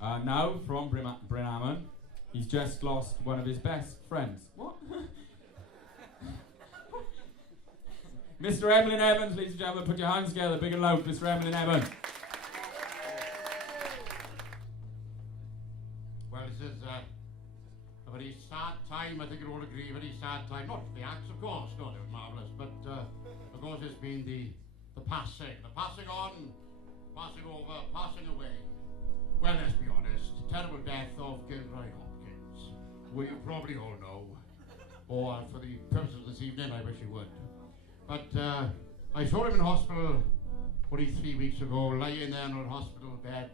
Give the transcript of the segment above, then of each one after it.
Now, from Brenhaman, he's just lost one of his best friends. What? Mr. Emlyn Evans, ladies and gentlemen, put your hands together, big and loud, Mr. Emlyn Evans. Well, this is a very sad time, I think you'll all agree, very sad time. Not for the acts, of course, no, they were marvellous, but of course it's been the passing on, passing over, passing away. Well, let's be honest, terrible death of Gilroy Hopkins. Well, you probably all know, or for the purpose of this evening, I wish you would. But I saw him in hospital only 3 weeks ago, lying there in a hospital bed,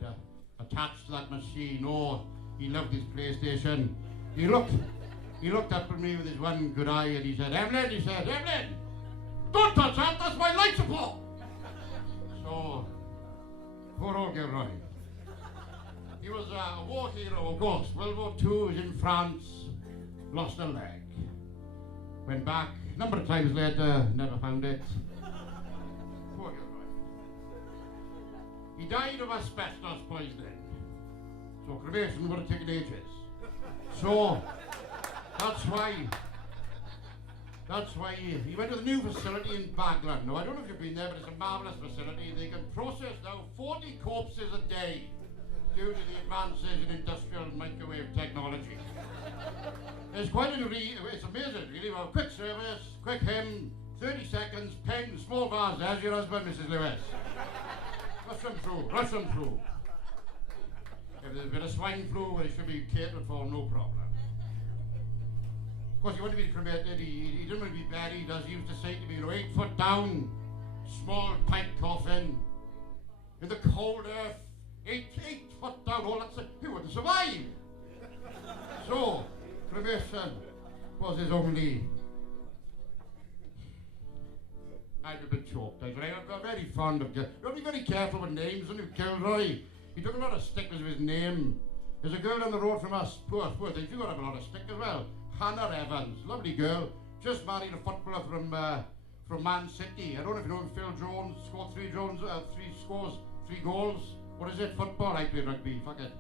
attached to that machine. Oh, he loved his PlayStation. He looked up at me with his one good eye and he said, Emlyn, don't touch that, that's my life support. So, poor old Gilroy. He was a war hero, of course. World War II, was in France, lost a leg. Went back, a number of times later, never found it. Poor Gilroy. He died of asbestos poisoning. So cremation would have taken ages. So, that's why he went to the new facility in Baglan. Now, I don't know if you've been there, but it's a marvellous facility. They can process now 40 corpses a day due to the advances in industrial microwave technology. It's quite it's amazing, really. Well, quick service, quick hymn, 30 seconds, pen, small vase. There's your husband, Mrs. Lewis. Rush them through. If there's a bit of swine flu, it should be catered for, no problem. Of course, he wanted to be cremated. He didn't want to be buried, as he used to say to me, 8 foot down, small pipe coffin, in the cold earth, 8 foot down, all that. He wouldn't survive. So, cremation was his only. I'm a bit choked. I'm very fond of. You got to be very careful with names when you Gilroy. He took a lot of stickers with his name. There's a girl down the road from us, poor thing, she got a lot of stickers as well. Hannah Evans, lovely girl, just married a footballer from Man City. I don't know if you know him, Phil Jones, scored 3 goals. What is it? Football? I play rugby, fuck it.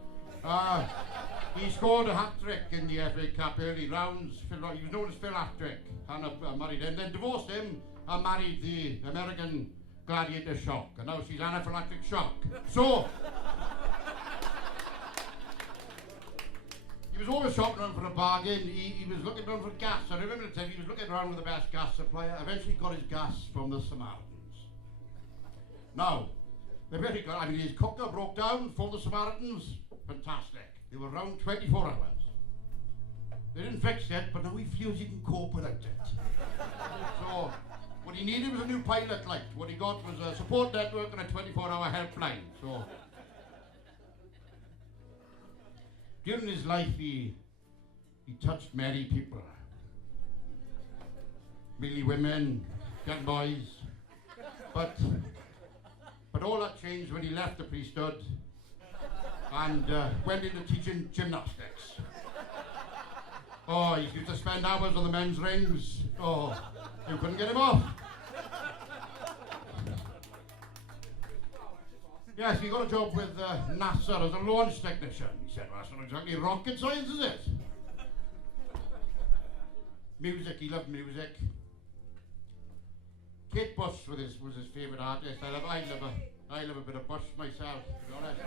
He scored a hat-trick in the FA Cup early rounds. He was known as Phil Hat-trick. Hannah married him, then divorced him and married the American Gladiator Shock. And now she's anaphylactic shock. So, he was always shopping around for a bargain. He was looking around for gas. I remember the time he was looking around with the best gas supplier. Eventually got his gas from the Samaritans. Now, they're very good. I mean, his cooker broke down for the Samaritans. Fantastic. They were around 24 hours. They didn't fix it, but now he feels he can cope without it. So, what he needed was a new pilot light. What he got was a support network and a 24-hour helpline. So, during his life, he touched many people. Mainly women, young boys. But all that changed when he left the priesthood and went into teaching gymnastics. Oh, he used to spend hours on the men's rings. Oh, you couldn't get him off. Yes, he got a job with NASA as a launch technician. He said, well, that's not exactly rocket science, is it? Music, he loved music. Kate Bush was his favourite artist. I love a bit of Bush myself, to be honest.